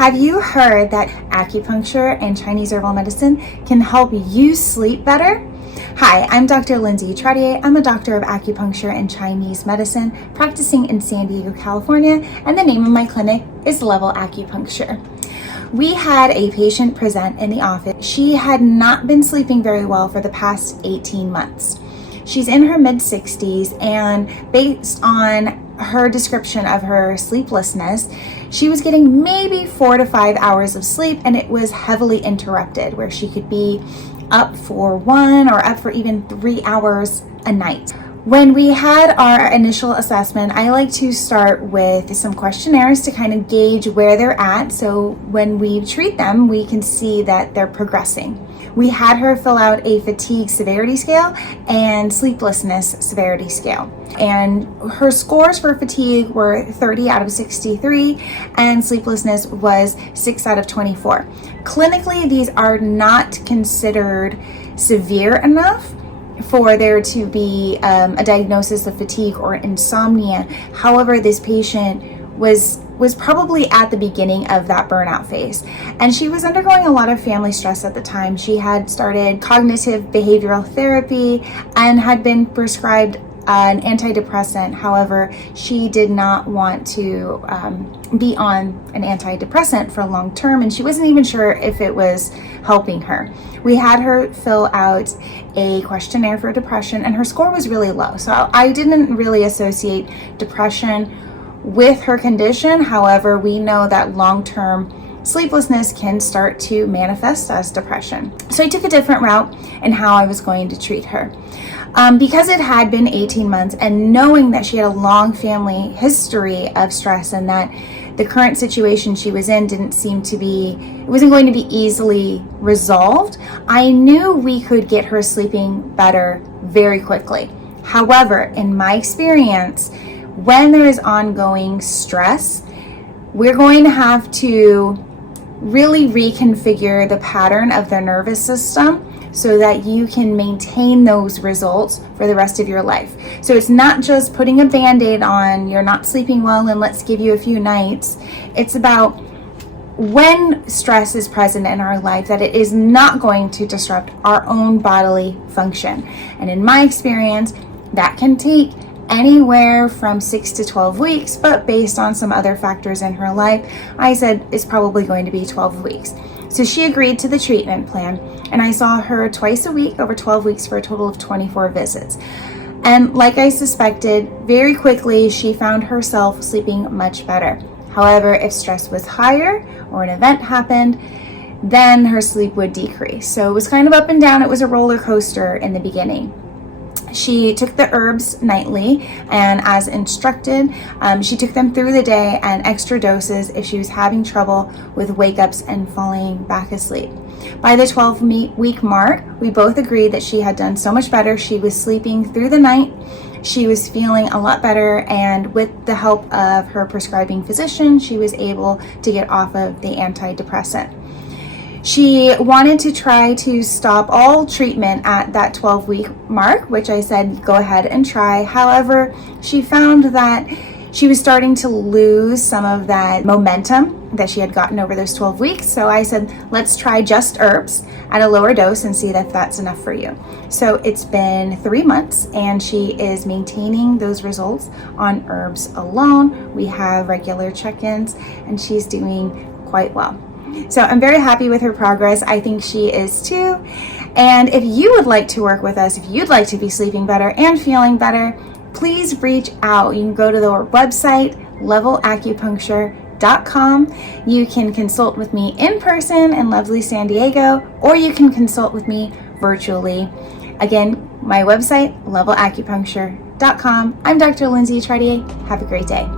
Have you heard that acupuncture and Chinese herbal medicine can help you sleep better? Hi, I'm Dr. Lindsay Trottier. I'm a doctor of acupuncture and Chinese medicine practicing in San Diego, California, and the name of my clinic is Level Acupuncture. We had a patient present in the office. She had not been sleeping very well for the past 18 months. She's in her mid-60s, and based on her description of her sleeplessness, she was getting maybe 4 to 5 hours of sleep, and it was heavily interrupted, where she could be up for 1 or up for even 3 hours a night. When we had our initial assessment, I like to start with some questionnaires to kind of gauge where they're at, so when we treat them, we can see that they're progressing. We had her fill out a fatigue severity scale and sleeplessness severity scale. And her scores for fatigue were 30 out of 63 and sleeplessness was 6 out of 24. Clinically, these are not considered severe enough for there to be a diagnosis of fatigue or insomnia. However, this patient was probably at the beginning of that burnout phase. And she was undergoing a lot of family stress at the time. She had started cognitive behavioral therapy and had been prescribed an antidepressant. However, she did not want to be on an antidepressant for long term, and she wasn't even sure if it was helping her. We had her fill out a questionnaire for depression, and her score was really low. So I didn't really associate depression with her condition. However, we know that long-term sleeplessness can start to manifest as depression. So I took a different route in how I was going to treat her. Because it had been 18 months and knowing that she had a long family history of stress and that the current situation she was in didn't seem to be, it wasn't going to be easily resolved, I knew we could get her sleeping better very quickly. However, in my experience, when there is ongoing stress, we're going to have to really reconfigure the pattern of the nervous system so that you can maintain those results for the rest of your life. So it's not just putting a Band-Aid on, you're not sleeping well and let's give you a few nights. It's about when stress is present in our life, that it is not going to disrupt our own bodily function. And in my experience, that can take anywhere from 6 to 12 weeks, but based on some other factors in her life, I said it's probably going to be 12 weeks. So she agreed to the treatment plan, and I saw her twice a week over 12 weeks for a total of 24 visits. And like I suspected, very quickly she found herself sleeping much better. However, if stress was higher or an event happened, then her sleep would decrease. So it was kind of up and down. It was a roller coaster in the beginning. She took the herbs nightly, and as instructed, she took them through the day and extra doses if she was having trouble with wake-ups and falling back asleep. By the 12-week mark, we both agreed that she had done so much better. She was sleeping through the night. She was feeling a lot better, and with the help of her prescribing physician, she was able to get off of the antidepressant. She wanted to try to stop all treatment at that 12-week mark, which I said, go ahead and try. However, she found that she was starting to lose some of that momentum that she had gotten over those 12 weeks. So I said, let's try just herbs at a lower dose and see if that's enough for you. So it's been 3 months and she is maintaining those results on herbs alone. We have regular check-ins and she's doing quite well. So I'm very happy with her progress. I think she is too. And if you would like to work with us, if you'd like to be sleeping better and feeling better, please reach out. You can go to the website, levelacupuncture.com. You can consult with me in person in lovely San Diego, or you can consult with me virtually. Again, my website, levelacupuncture.com. I'm Dr. Lindsay Trottier. Have a great day.